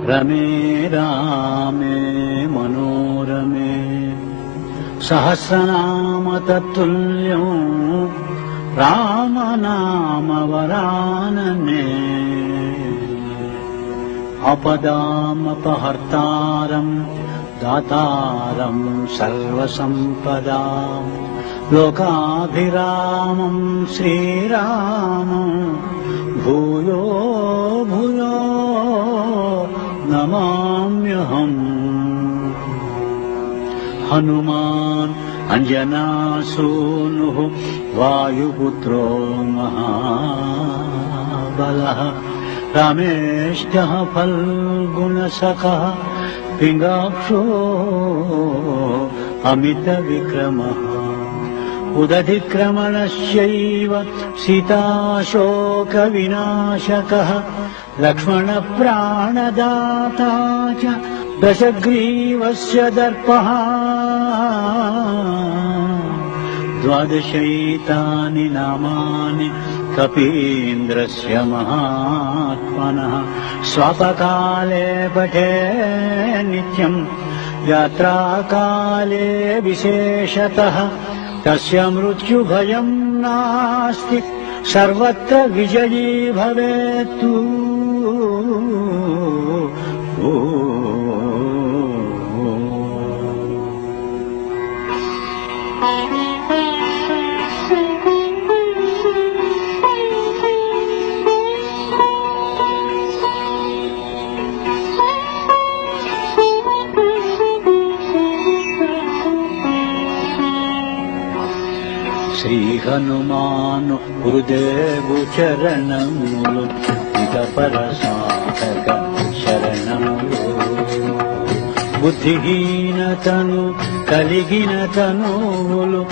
रमे रामे मनोरमे सहस्रनाम तत्तुल्यं रामनामवरानने अपदामपहर्तारं दातारं सर्वसम्पदां लोकाभिरामं श्रीरामं भूयो भूयो नमाम्यहम्। हनुमान् अंजनासूनुः वायुपुत्रो महाबलः रामेष्टः फल्गुणसखः पिङ्गाक्षो अमितविक्रमः उदधिक्रमणस्यैव सीताशोकविनाशकः लक्ष्मणप्राणदाता च दशग्रीवस्य दर्पः द्वादशैतानि नामानि कपीन्द्रस्य महात्मनः स्वापकाले पठे नित्यं यात्राकाले विशेषतः तस्य मृत्युभयं नास्ति सर्वत्र विजयी भवेत्तु। श्री हनुमानु गुरुदेव चरणमुलु इतपर साधक शरणमुलु बुद्धिहीनतनु కలిగినతనువులు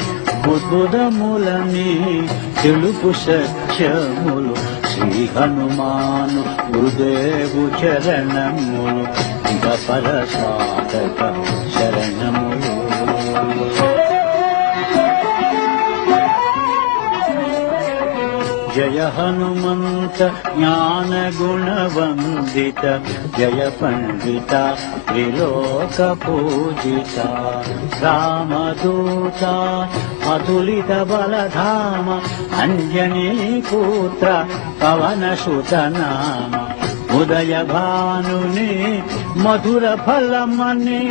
బుద్బుదములని తెలుపు సత్యములు శ్రీ హనుమాను గురుదేవు చరణములు ఇతపర సాధక శరణములు। जय हनुमंत ज्ञान गुण वंदित जय पंडिता त्रिलोक पूजिता रामदूता अतुलित बलधाम अंजनी पुत्र पवन सुत नाम उदय भानुनि मधुर फलमनि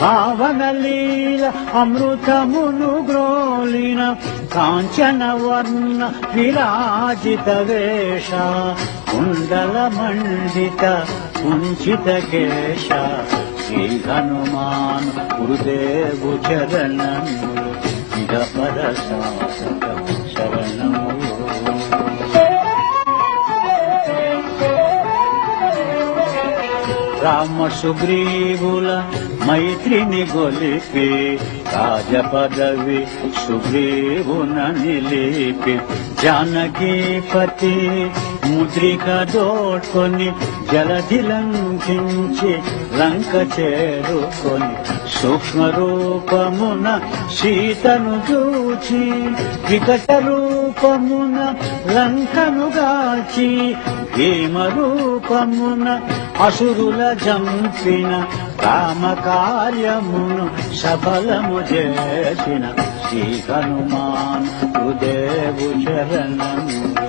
भावन लील अमृतमुनु ग्रोलिन कांचन वर्ण विराजित वेश कुंडल मंडित कुंचित केश श्री हनुमान गुरुदेव चरणमुलु इतपर साधक शरणमुलु। राम सुग्रीवुल मैत्रिनि गोलिपि राजपदवि सुग्रीवुन निलिपि जानकीपति मुद्रिक दोट्కొని జలధి లంకించి లంక చేరుకొని సూక్ష్మ రూపమున సీతను చూచి వికట రూపమున లంకను గాల్చి భీమ రూపమున అసురుల జంపిన రామ కార్యమును సఫలము చేసిన శ్రీ హనుమాన్ గురుదేవు శరణము।